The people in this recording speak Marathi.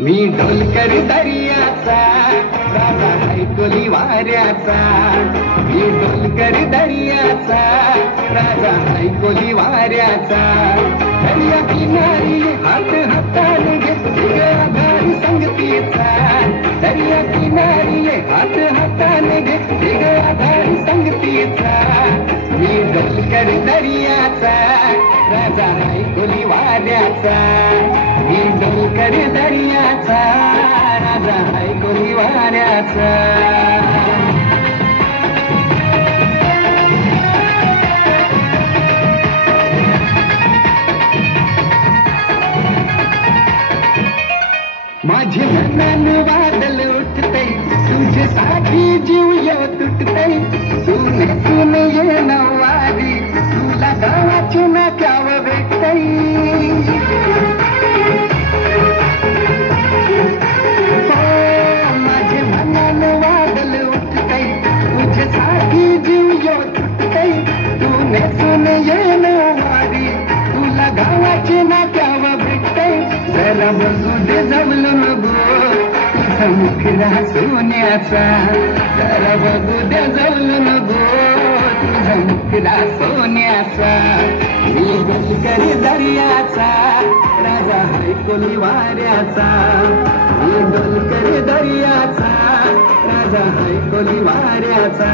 मी ढोलकर दर्याचा राजा ऐकोली वाऱ्याचा, मी ढोलकर दर्याचा राजा ऐकोली वाऱ्याचा. दर्या किनारी हात हाताने घेतले आधार संगतीचा, दर्या किनारी हात हाताने घेतले आधार संगतीचा. मी ढोलकर दर्याचा राजा ऐकोली वाऱ्याचा, मी ढोलकर दर्याचा राजा ऐकोली वाऱ्याचा. माझे मनान वादल उठते, तुझ्यासाठी जीव येव तुटते. सुने सुने ये नवारी, तुला गावाची नाक्यावर भेटते. माझे मनान वादल उठते, तुझ्यासाठी जीव येव तुटते. सुने सुने ये नवारी, तुला गावाची नाक्यावर भेटते. जरा बघू दे जवळून गो तुझा मुखडा सोन्याचा, जरा बघू दे जवळून गो तुझा मुखडा सोन्याचा. मी ढोलकर दर्याचा राजा ऐकोली वाऱ्याचा, मी ढोलकर दर्याचा राजा ऐकोली वाऱ्याचा.